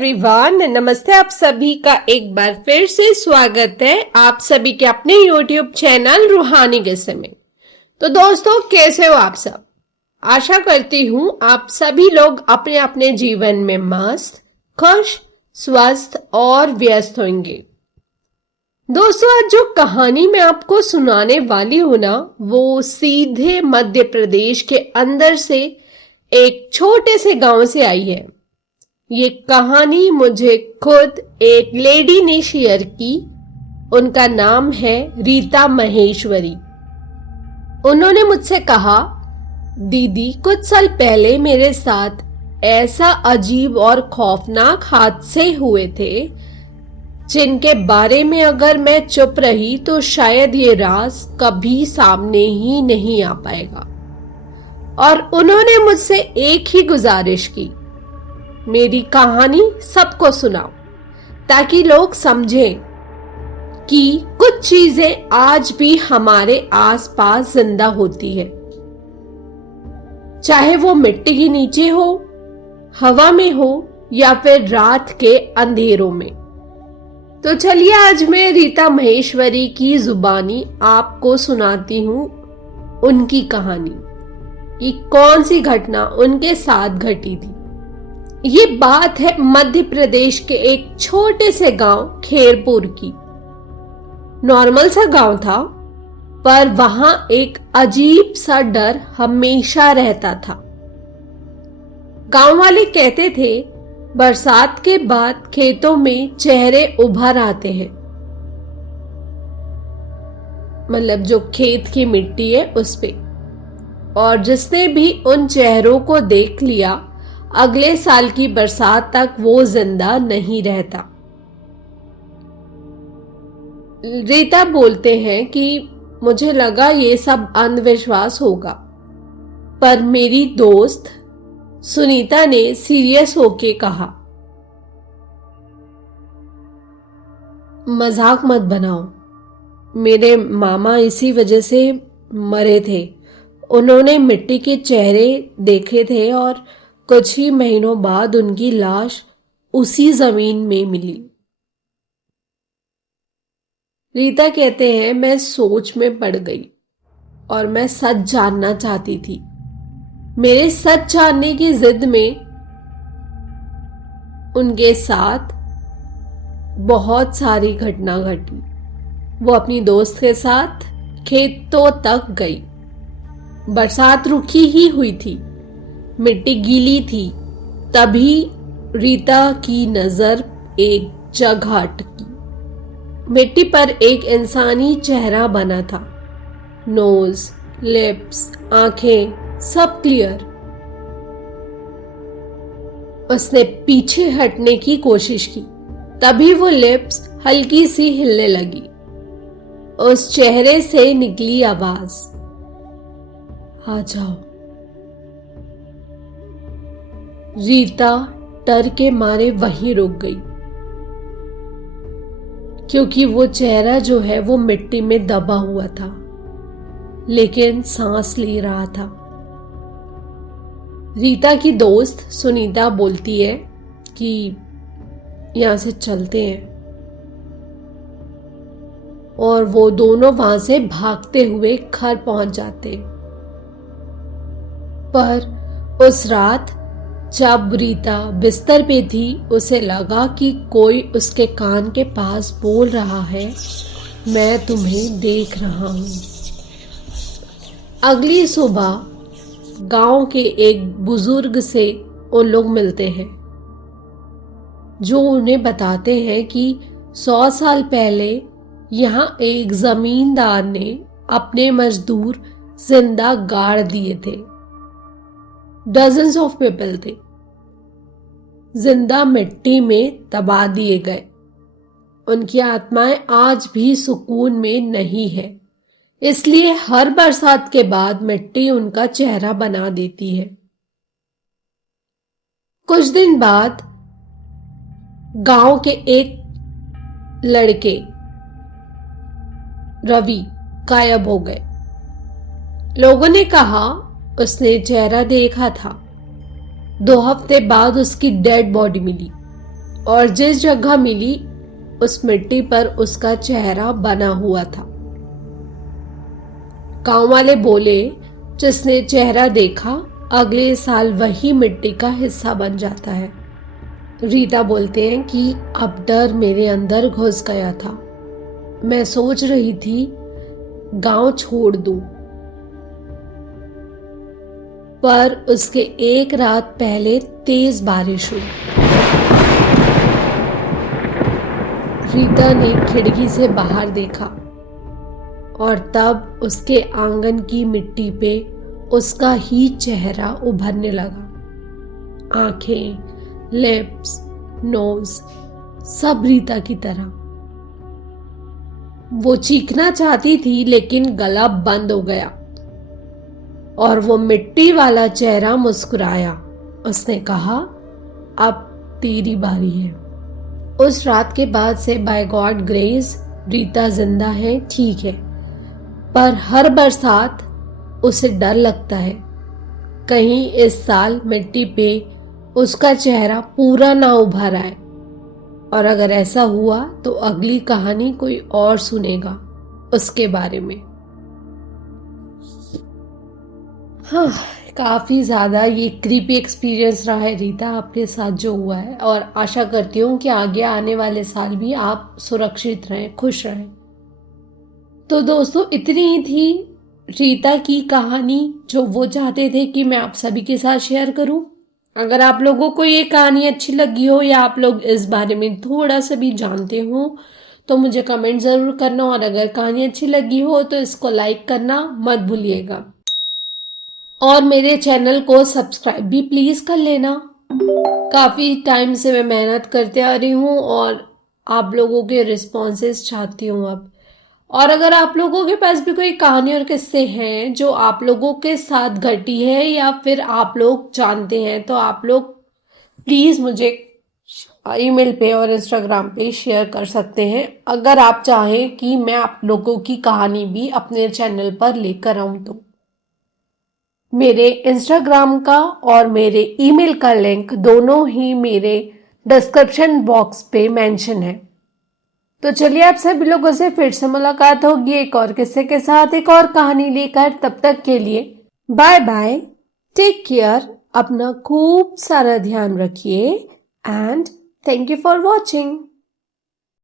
Everyone, नमस्ते। आप सभी का एक बार फिर से स्वागत है आप सभी के अपने YouTube चैनल रूहानी किस्से में। तो दोस्तों, कैसे हो आप सब? आशा करती हूँ आप सभी लोग अपने अपने जीवन में मस्त, खुश, स्वस्थ और व्यस्त होंगे। दोस्तों, आज जो कहानी मैं आपको सुनाने वाली हूं ना, वो सीधे मध्य प्रदेश के अंदर से एक छोटे से गांव से आई है। ये कहानी मुझे खुद एक लेडी ने शेयर की। उनका नाम है रीता महेश्वरी। उन्होंने मुझसे कहा, दीदी, कुछ साल पहले मेरे साथ ऐसा अजीब और खौफनाक हादसे हुए थे जिनके बारे में अगर मैं चुप रही तो शायद ये राज कभी सामने ही नहीं आ पाएगा। और उन्होंने मुझसे एक ही गुजारिश की, मेरी कहानी सबको सुनाओ ताकि लोग समझें कि कुछ चीजें आज भी हमारे आसपास जिंदा होती है, चाहे वो मिट्टी के नीचे हो, हवा में हो या फिर रात के अंधेरों में। तो चलिए आज मैं रीता महेश्वरी की जुबानी आपको सुनाती हूं उनकी कहानी कि कौन सी घटना उनके साथ घटी थी। ये बात है मध्य प्रदेश के एक छोटे से गांव खेरपुर की। नॉर्मल सा गांव था, पर वहां एक अजीब सा डर हमेशा रहता था। गांव वाले कहते थे, बरसात के बाद खेतों में चेहरे उभर आते हैं। मतलब जो खेत की मिट्टी है उस पे। और जिसने भी उन चेहरों को देख लिया, अगले साल की बरसात तक वो जिंदा नहीं रहता। रीता बोलते हैं कि मुझे लगा ये सब अंधविश्वास होगा, पर मेरी दोस्त सुनीता ने सीरियस होके कहा, मजाक मत बनाओ। मेरे मामा इसी वजह से मरे थे। उन्होंने मिट्टी के चेहरे देखे थे और कुछ ही महीनों बाद उनकी लाश उसी जमीन में मिली। रीता कहते हैं, मैं सोच में पड़ गई और मैं सच जानना चाहती थी। मेरे सच जानने की जिद में उनके साथ बहुत सारी घटना घटी। वो अपनी दोस्त के साथ खेतों तक गई। बरसात रुकी ही हुई थी, मिट्टी गीली थी। तभी रीता की नजर एक जगह अटकी। मिट्टी पर एक इंसानी चेहरा बना था। नोज, लिप्स, आंखें सब क्लियर। उसने पीछे हटने की कोशिश की, तभी वो लिप्स हल्की सी हिलने लगी। उस चेहरे से निकली आवाज, आ जाओ। रीता डर के मारे वहीं रुक गई, क्योंकि वो चेहरा जो है वो मिट्टी में दबा हुआ था, लेकिन सांस ले रहा था। रीता की दोस्त सुनीता बोलती है कि यहां से चलते हैं, और वो दोनों वहां से भागते हुए घर पहुंच जाते। पर उस रात जब रीता बिस्तर पे थी, उसे लगा कि कोई उसके कान के पास बोल रहा है, मैं तुम्हें देख रहा हूं। अगली सुबह गांव के एक बुजुर्ग से उन लोग मिलते हैं, जो उन्हें बताते हैं कि 100 साल पहले यहां एक जमींदार ने अपने मजदूर जिंदा गाड़ दिए थे। डजन्स ऑफ पीपल थे, जिंदा मिट्टी में दबा दिए गए। उनकी आत्माएं आज भी सुकून में नहीं है, इसलिए हर बरसात के बाद मिट्टी उनका चेहरा बना देती है। कुछ दिन बाद गांव के एक लड़के रवि गायब हो गए। लोगों ने कहा उसने चेहरा देखा था। 2 हफ्ते बाद उसकी डेड बॉडी मिली और जिस जगह मिली उस मिट्टी पर उसका चेहरा बना हुआ था। गांव वाले बोले, जिसने चेहरा देखा अगले साल वही मिट्टी का हिस्सा बन जाता है। रीता बोलते हैं कि अब डर मेरे अंदर घुस गया था। मैं सोच रही थी गांव छोड़ दूं, पर उसके एक रात पहले तेज बारिश हुई। रीता ने खिड़की से बाहर देखा और तब उसके आंगन की मिट्टी पे उसका ही चेहरा उभरने लगा। आंखें, लिप्स, नोज सब रीता की तरह। वो चीखना चाहती थी लेकिन गला बंद हो गया और वो मिट्टी वाला चेहरा मुस्कुराया। उसने कहा, अब तेरी बारी है। उस रात के बाद से बाय गॉड ग्रेस रीता जिंदा है, ठीक है, पर हर बरसात उसे डर लगता है कहीं इस साल मिट्टी पे उसका चेहरा पूरा ना उभर आए। और अगर ऐसा हुआ तो अगली कहानी कोई और सुनेगा उसके बारे में। हाँ, काफी ज्यादा ये क्रीपी एक्सपीरियंस रहा है रीता आपके साथ जो हुआ है, और आशा करती हूँ कि आगे आने वाले साल भी आप सुरक्षित रहें, खुश रहें। तो दोस्तों, इतनी ही थी रीता की कहानी जो वो चाहते थे कि मैं आप सभी के साथ शेयर करूं। अगर आप लोगों को ये कहानी अच्छी लगी हो या आप लोग इस बारे में थोड़ा सा भी जानते हो तो मुझे कमेंट जरूर करना, और अगर कहानी अच्छी लगी हो तो इसको लाइक करना मत भूलिएगा और मेरे चैनल को सब्सक्राइब भी प्लीज कर लेना। काफी टाइम से मैं मेहनत करते आ रही हूँ और आप लोगों के रिस्पॉन्सेस चाहती हूँ अब। और अगर आप लोगों के पास भी कोई कहानी और किस्से हैं जो आप लोगों के साथ घटी है या फिर आप लोग जानते हैं तो आप लोग प्लीज मुझे ईमेल पे और इंस्टाग्राम पे शेयर कर सकते हैं, अगर आप चाहें कि मैं आप लोगों की कहानी भी अपने चैनल पर लेकर आऊं तो। मेरे इंस्टाग्राम का और मेरे ईमेल का लिंक दोनों ही मेरे डिस्क्रिप्शन बॉक्स पे मेंशन है। तो चलिए आप सभी लोगों से फिर से मुलाकात होगी एक और किस्से के साथ, एक और कहानी लेकर। तब तक के लिए बाय बाय, टेक केयर, अपना खूब सारा ध्यान रखिए and thank you for watching.